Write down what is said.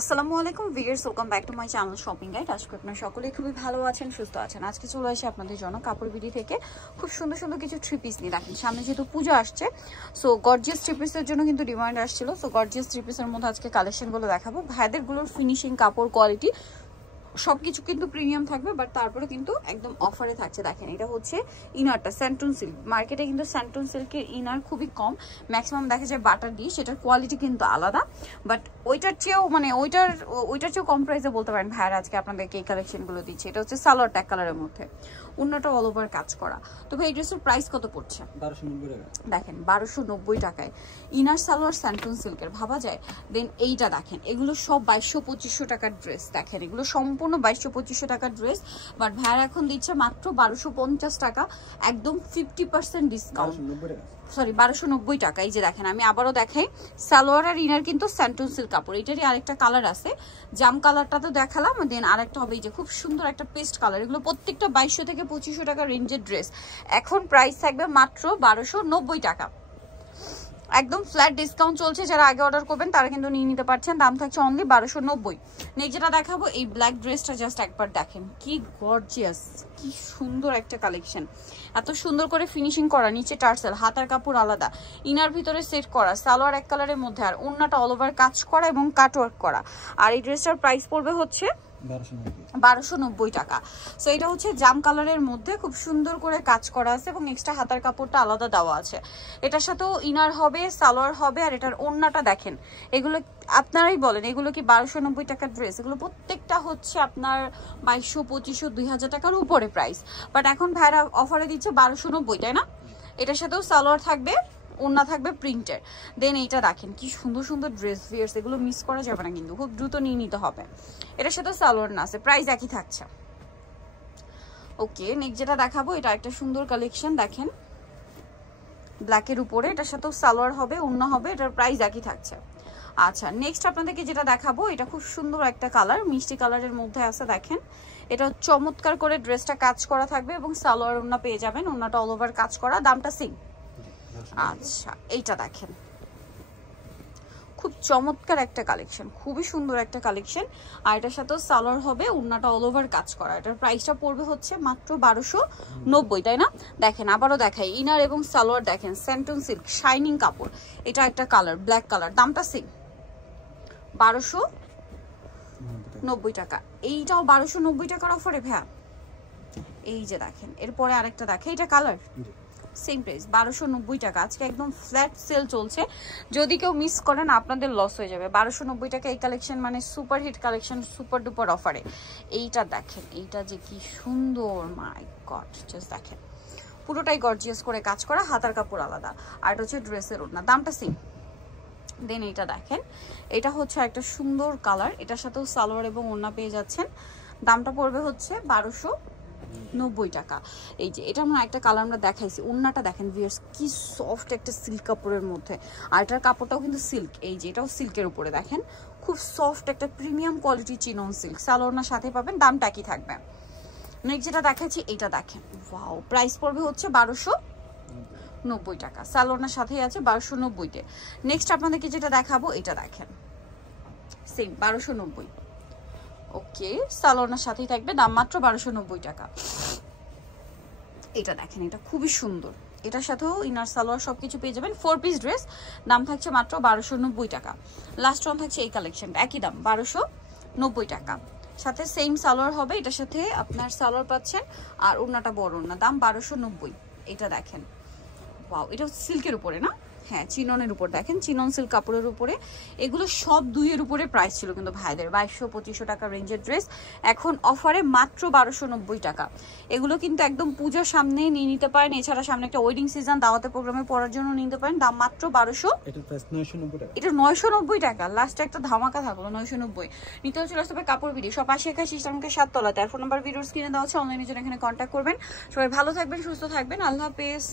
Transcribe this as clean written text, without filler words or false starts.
আসসালামু আলাইকুম viewers, welcome back to my channel shopping guide. আজকে আপনারা সকলেই খুবই ভালো আছেন, সুস্থ আছেন। আজকে চলে আসি আপনাদের জন্য কাপড় বিডি থেকে খুব সুন্দর সুন্দর কিছু থ্রি পিস নিয়ে। দেখেন সামনে যেহেতু পুজো আসছে, সো গর্জিয়াস থ্রি পিসের জন্য কিন্তু ডিমান্ড আসছিল। সো গর্জিয়াস থ্রি পিসের মধ্যে আজকে কালেকশনগুলো দেখাবো। ভাইদেরগুলোর ফিনিশিং, কাপড় কোয়ালিটি সবকিছু কিন্তু প্রিমিয়াম থাকবে, বাট তারপরে কিন্তু একদম অফারে থাকছে। দেখেন এটা হচ্ছে ইনারটা স্যান্টুন সিল্ক। মার্কেটে কিন্তু স্যান্টুন সিল্কের ইনার খুবই কম, ম্যাক্সিমাম দেখা যায় বাটার দিয়ে, সেটার কোয়ালিটি কিন্তু আলাদা। বাট ওইটার চেয়েও ওইটার চেয়েও কম প্রাইসে বলতে পারেন ভাইয়ার আজকে আপনাদেরকে এই কালেকশনগুলো দিচ্ছে। এটা হচ্ছে সালোয়ার ট্যাগ কালারের মধ্যে, অন্যটা অল ওভার কাজ করা। তো ভাই এই ড্রেসের প্রাইস কত পড়ছে? 1290 টাকা। দেখেন 1290 টাকায় ইনার সালোয়ার স্যান্টুন সিল্কের, ভাবা যায়। দেন এইটা দেখেন, এগুলো সব 2200-2500 টাকার ড্রেস। দেখেন এগুলো সম্পূর্ণ 2200-2500 টাকার ড্রেস, বাট ভাইয়ার এখন দিচ্ছে মাত্র 1250 টাকা, একদম 50% ডিসকাউন্ট। 1290 টাকা। এই যে দেখেন, আমি আবারও দেখাই, সালোয়ার আর ইনার কিন্তু স্যান্টুন সিল্ক কাপড়। এটারই আরেকটা কালার আছে, জাম কালারটা তো দেখালাম, দেন আরেকটা হবে এই যে খুব সুন্দর একটা পেস্ট কালার। এগুলো প্রত্যেকটা 2200 থেকে 2500 টাকা রেঞ্জের ড্রেস। এখন প্রাইস থাকবে মাত্র 1290 টাকা, একদম ফ্ল্যাট ডিসকাউন্ট চলছে। যারা আগে অর্ডার করবেন তারা কিন্তু নিয়ে নিতে পারছেন। দাম থাকছে অনলি 1290। নেক্সট যেটা দেখাবো, এই ব্ল্যাক ড্রেসটা জাস্ট একবার দেখেন, কি গর্জিয়াস, কি সুন্দর একটা কালেকশন। এত সুন্দর করে ফিনিশিং করা, নিচে টার্সেল, হাতার কাপড় আলাদা, ইনার ভিতরে সেট করা, সালোয়ার এক কালারের মধ্যে, আর ওন্নাটা অল ওভার কাজ করা এবং কাটওয়ার্ক করা। আর এই ড্রেসটার প্রাইস পড়বে হচ্ছে 1290 টাকা। সো এটা হচ্ছে জাম কালারের মধ্যে খুব সুন্দর করে কাজ করা আছে এবং এক্সট্রা হাতার কাপড়টা আলাদা দেওয়া আছে। এটার সাথেও ইনার হবে, সালোয়ার হবে, আর এটার ওন্নাটা দেখেন। এগুলো আপনারাই বলেন, এগুলো কি 1290 টাকার ড্রেস? এগুলো প্রত্যেকটা হচ্ছে আপনার 2200-2500-2000 টাকার উপরে প্রাইস, বাট এখন ভাইরা অফারে দিচ্ছে 1290, তাই না? এটার সাথেও সালোয়ার থাকবে, ওন্না থাকবে প্রিন্টের। দেন এইটা দেখেন, কি সুন্দর সুন্দর ড্রেস ভিয়ার্স, এগুলো মিস করা যাবে না কিন্তু, খুব দ্রুত নিয়ে নিতে হবে। এটার সাথে সালোয়ার না আছে, প্রাইস একই থাকছে। ওকে, নেক্সট যেটা দেখাবো, এটা একটা সুন্দর কালেকশন। দেখেন ব্ল্যাকের উপরে, এটার সাথেও সালোয়ার হবে, ওন্না হবে, এটার প্রাইস একই থাকছে। আচ্ছা, নেক্সট আপনাদেরকে যেটা দেখাবো, এটা খুব সুন্দর একটা কালার, মিষ্টি কালারের মধ্যে আছে। দেখেন এটা চমৎকার করে ড্রেসটা কাজ করা থাকবে এবং সালোয়ার ওন্না পেয়ে যাবেন, ওন্নাটা অল ওভার কাজ করা। দামটা সেম। আচ্ছা, এইটা দেখেন, খুব চমৎকার একটা কালেকশন, খুবই সুন্দর একটা কালেকশন। আর এটার সাথেও সালোয়ার হবে, ওন্নাটা অল ওভার কাজ করা। এটার প্রাইসটা পড়বে হচ্ছে মাত্র 1290, তাই না? দেখেন আবারও দেখাই, ইনার এবং সালোয়ার দেখেন, স্যান্টুন সিল্ক শাইনিং কাপড়। এটা একটা কালার, ব্ল্যাক কালার। দামটা সেম, 1290 টাকা। এইটাও 1290 টাকার অফারে ভাইয়া। এই যে দেখেন, এরপরে আরেকটা দেখে, এটা কালার সেম প্রাইস 1290 টাকা। আজকে একদম ফ্ল্যাট সেল চলছে, যদি কেউ মিস করেন আপনাদের লস হয়ে যাবে। 1290 টাকা এই কালেকশন, মানে super hit collection, super duper অফারে। এইটা দেখেন, এইটা যে কি সুন্দর, মাই গড, জাস্ট দেখেন, পুরোটাই গর্জিয়াস করে কাজ করা, হাতার কাপড় আলাদা, আর এটা হচ্ছে ড্রেসের ওড়না। দামটা সেম। দেন এইটা দেখেন, এটা হচ্ছে একটা সুন্দর কালার, এটার সাথেও সালোয়ার এবং ওড়না পেয়ে যাচ্ছেন। দামটা পড়বে হচ্ছে 1290 টাকা। এই যে এটা আমরা একটা কালার আমরা দেখাইছি, ওন্নাটা দেখেন ভিউয়ার্স, কি সফট একটা সিল্ক কাপড়ের মধ্যে, আর এটার কাপড়টাও কিন্তু সিল্ক। এই যে এটাও সিল্কের উপরে দেখেন, খুব সফট একটা premium quality chinon silk, salwar সাথে পাবেন। দামটা কি থাকবে? নেক্সট যেটা দেখাচ্ছি, এইটা দেখেন, ওয়াও, প্রাইস পড়বে হচ্ছে 1290 টাকা, সালোয়ার সাথেই আছে 1290-তে। নেক্সট আপনাদেরকে যেটা দেখাবো, এটা দেখেন সেম 1290। ওকে, সালোয়ার সাথেই থাকবে, দাম মাত্র 1290 টাকা। এটা দেখেন, এটা খুবই সুন্দর, এটার সাথেও ইনার সালোয়ার সবকিছু পেয়ে যাবেন। 4 পিস ড্রেস, দাম থাকছে মাত্র 1290 টাকা। লাস্ট ওয়ান থাকছে এই কালেকশনটা, একই দাম 1290 টাকা, সাথে সেম সালোয়ার হবে। এটার সাথে আপনার সালোয়ার পাচ্ছেন, আর ওড়নাটা বড় ওড়না, দাম 1290। এটা দেখেন, ওয়াও, এটা সিল্কের উপরে না? হ্যাঁ, চিননের উপর দেখেন, চিনন সিল্ক কাপড়ের উপরে। এগুলো সব দুইয়ের উপরে প্রাইস ছিল কিন্তু ভাইদের, 2200-2500 টাকা রেঞ্জের ড্রেস, এখন অফারে মাত্র 1290 টাকা। এগুলো কিন্তু একদম পূজার সামনে নিয়ে নিতে পারেন, এছাড়া সামনে একটা ওয়েডিং সিজন, দাওয়াতে প্রোগ্রামে পড়ার জন্য নিতে পারেন। দাম মাত্র 990 টাকা। এটা 990 টাকা। লাস্টে একটা ধামাকা থাকলো 990। নিতে চলে আসতে হবে কাপড় বিডি, সব 80 ইসলামকে 7 তলাতে। আর ফোন নাম্বার ভিডিওর স্ক্রিনে দেওয়া আছে, অনলাইনে জন্য এখানে কন্ট্যাক্ট করবেন। সবাই ভালো থাকবেন, সুস্থ থাকবেন, আল্লাহ হাফেজ।